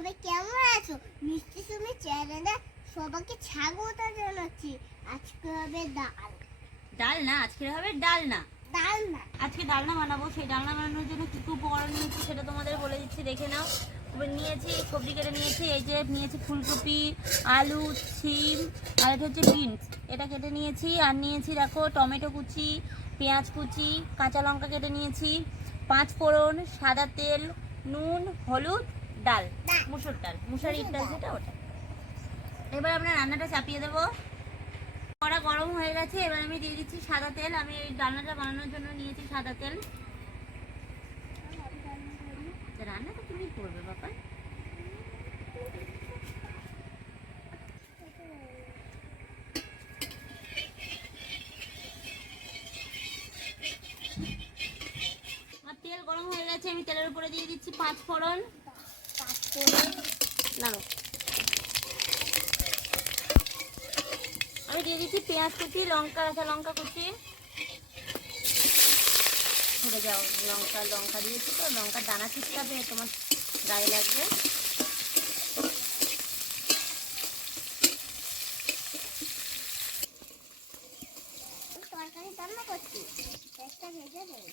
সবাই কেমন আছো? মিষ্টি সুমি চ্যানেলে সবাইকে স্বাগত জানাচ্ছি। আজকে হবে ডালনা। আজকে হবে ডালনা। আজকে ডালনা বানাবো। সেই ডালনা বানানোর জন্য কি কি উপকরণ নিয়েছি সেটা তোমাদের বলে দিচ্ছি, দেখে নাও। নিয়েছি সবজি কেটে নিয়েছি, এই যে নিয়েছি ফুলকপি, আলু, সিম, আর এটা হচ্ছে বিনস, এটা কেটে নিয়েছি। আর নিয়েছি দেখো টমেটো কুচি, পেঁয়াজ কুচি, কাঁচা লঙ্কা কেটে নিয়েছি, 5 ফোড়ন, সাদা তেল, নুন, হলুদ, ডাল, মুসুর ডাল, মুসারির ডাল যেটা ওটা। এবার আমরা রান্নাটা চাপিয়ে দেবো। কড়া গরম হয়ে গেছে, এবার আমি দিয়ে দিচ্ছি সাদা তেল। আমি এই ডালনাটা বানানোর জন্য নিয়েছি সাদা তেল। রান্নাটা তুমি করবে বাবা। আর তেল গরম হয়ে গেছে, আমি তেলের উপরে দিয়ে দিচ্ছি 5 ফোড়ন। নাড়ো। আমি দিয়ে দিচ্ছি পেঁয়াজ কুচি, লঙ্কা, কাঁচা লঙ্কা কুচি। ঘুরে যাও, লঙ্কা দিয়েছি তো, লঙ্কার দানা ছিটকাবে, তোমার গায়ে লাগবে। তরকারি রান্না করছি, একটা ভেজে দেব।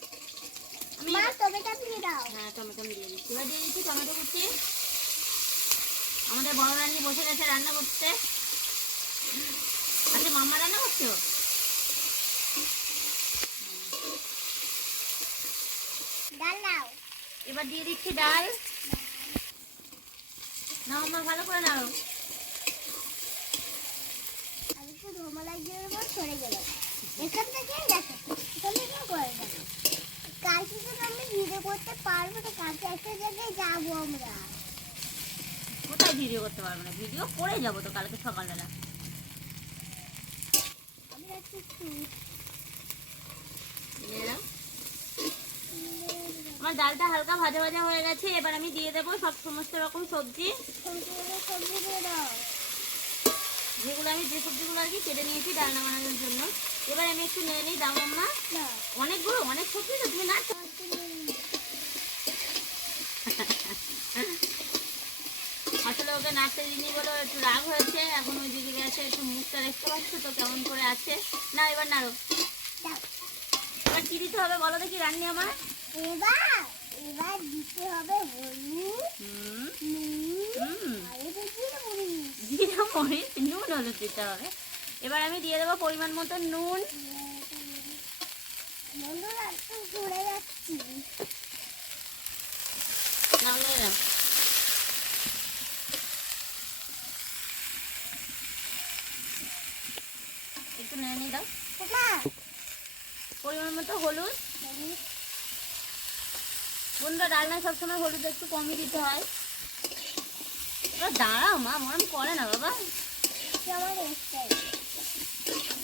আমি টমেটো দিয়ে দাও। হ্যাঁ, টমেটো দিয়ে দিচ্ছি। এবার দিয়ে দিচ্ছি টমেটো কুচি। আমাদের বড় রান্নি বসে গেছে রান্না করতে। আচ্ছা, মাম্মা রান্না করছো? ডাল দাও। এবার দিয়ে দিচ্ছি ডাল। নাও মা, ভালো করে নাও। আমি তো ধোমলাই দিয়ে দেবো, সরে গেল। এখান থেকে দেখো, এখান থেকে করে দেবো। কালকে তো আমি ভিডিও করতে পারবো না, কালকে একটা জায়গায় যাবো আমরা। কোথায় ভিডিও করতে পারবো না? ভিডিও করে যাবো তো কালকে সকালবেলা। আমি একটু আমার ডালটা হালকা ভাজা ভাজা হয়ে গেছে। এবার আমি দিয়ে দেবো সমস্ত রকম সবজি, দিয়ে দাও। যেগুলো আমি যে সবজিগুলো আর কি কেটে নিয়েছি ডালনা বানানোর জন্য। এবার আমি একটু নিয়ে নিই। দাও মাম্মা। অনেকগুলো, অনেক সবজি তো, তুমি না আসলে ওকে নাচতে দিনই বলো, একটু রাগ হয়েছে। এখন ওই দিকে গেছে, একটু মুখটা দেখতে পাচ্ছ তো কেমন করে আছে। না, এবার নাড়ো। এবার কি দিতে হবে বলো দেখি রান্নি আমার? এবার দিতে হবে হলুদ, জিরা, মরিচ, নুন, হলুদ দিতে হবে। এবার আমি দিয়ে দেবো পরিমাণ মতো নুন। ঘুরে যাচ্ছি। একটু নেড়ে নিয়ে দাও। পরিমাণ মতো হলুদ। বন্ধুরা, ডালনায় সবসময় হলুদ একটু কমই দিতে হয়। দাঁড়াও মা, মরম করে না বাবা।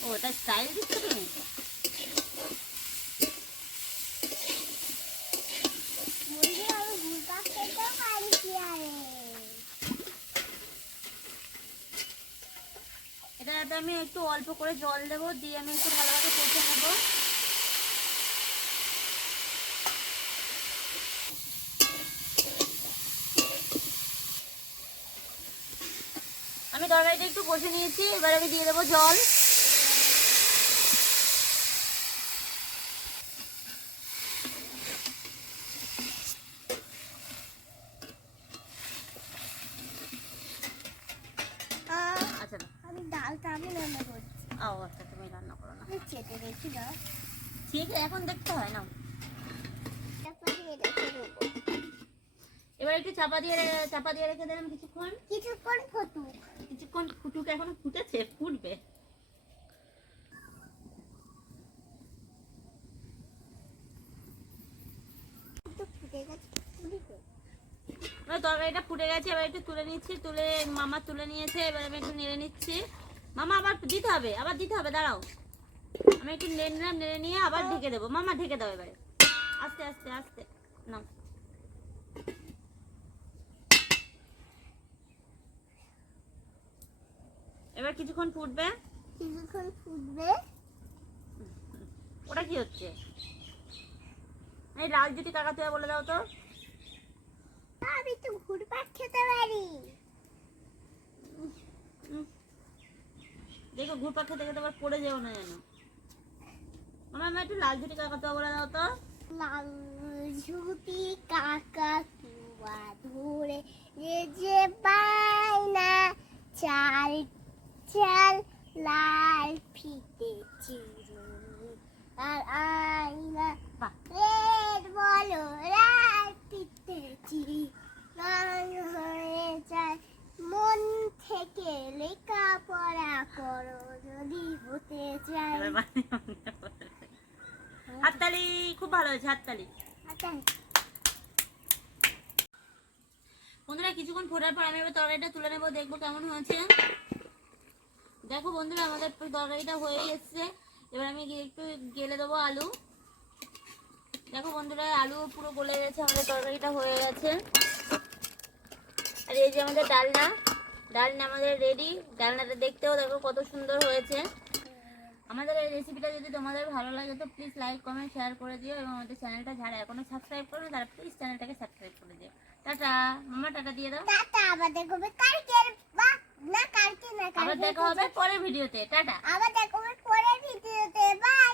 ওটা স্টাইল দিচ্ছ তুমি। এটাতে আমি একটু অল্প করে জল দেবো, দিয়ে আমি একটু ভালোভাবে কষে নেবো। আমি তরকারিটা একটু কষে নিয়েছি, এবার আমি দিয়ে দেবো জল। আচ্ছা, আমি ডালটা আমি রান্না করছি। আচ্ছা, তুমি রান্না করো না, চেটে রেখে দাও। ঠিক এখন দেখতে হয় না। এবার একটু চাপা দিয়ে রেখে দিলাম কিছুক্ষণ ফুটুক। এখন ফুটেছে, ফুটবে। তরকারিটা ফুটে গেছে, এবার একটু তুলে নিচ্ছি। মামা তুলে নিয়েছে, এবার আমি একটু নেড়ে নিচ্ছি। মামা আবার দিতে হবে, দাঁড়াও। আমি একটু নেড়ে নিলাম, নেড়ে নিয়ে আবার ঢেকে দেবো। মামা ঢেকে দাও এবারে, আস্তে আস্তে আস্তে নাও। এবার কিছুক্ষণ ফুটবে। ওটা কি হচ্ছে? এই লাল জুটি কাকা তুই বলে দাও তো। আমি তো ঘুরবে পাক খেতে পারি। দেখো ঘুরপাক খেতে খেতে আবার পড়ে যাও না যেন। আমার একটু লাল ঝুটি কাকা তো বলে দাও তো। লাল ঝুটি কাকা কুয়া ধরে যে বাইনা চাল চাল লাল ফিতে চিরুনি আর আয়না রেড বলো লাল ফিতে চিরি হয়ে যায় মন থেকে লেখাপড়া করো যদি হতে চাই। হাততালি, খুব ভালো হয়েছে হাততালি। আচ্ছা বন্ধুরা কিছুক্ষণ ফোটার পর আমি এবার তরকারিটা তুলে নেবো, দেখবো কেমন হয়েছে। দেখো বন্ধুরা আমাদের তরকারিটা হয়ে এসছে। এবার আমি একটু গেলে দেবো আলু। দেখো বন্ধুরা আলু পুরো গলে গেছে, আমাদের তরকারিটা হয়ে গেছে। আর এই যে আমাদের ডালনা, ডালনা আমাদের রেডি। ডালনাটা দেখতেও দেখো কত সুন্দর হয়েছে। আমাদের এই রেসিপিটা যদি তোমাদের ভালো লাগে তো প্লিজ লাইক কমেন্ট শেয়ার করে দিও, এবং আমাদের চ্যানেলটা যারা এখনো সাবস্ক্রাইব করো তারা প্লিজ চ্যানেলটাকে সাবস্ক্রাইব করে দিও। টাটা মামা, টাটা দিয়ে দাও। টাটা, আবার দেখো কালকে বা না কালকে না আবার দেখা হবে পরের ভিডিওতে। টাটা। আবার দেখো পরের ভিডিওতে। বাই।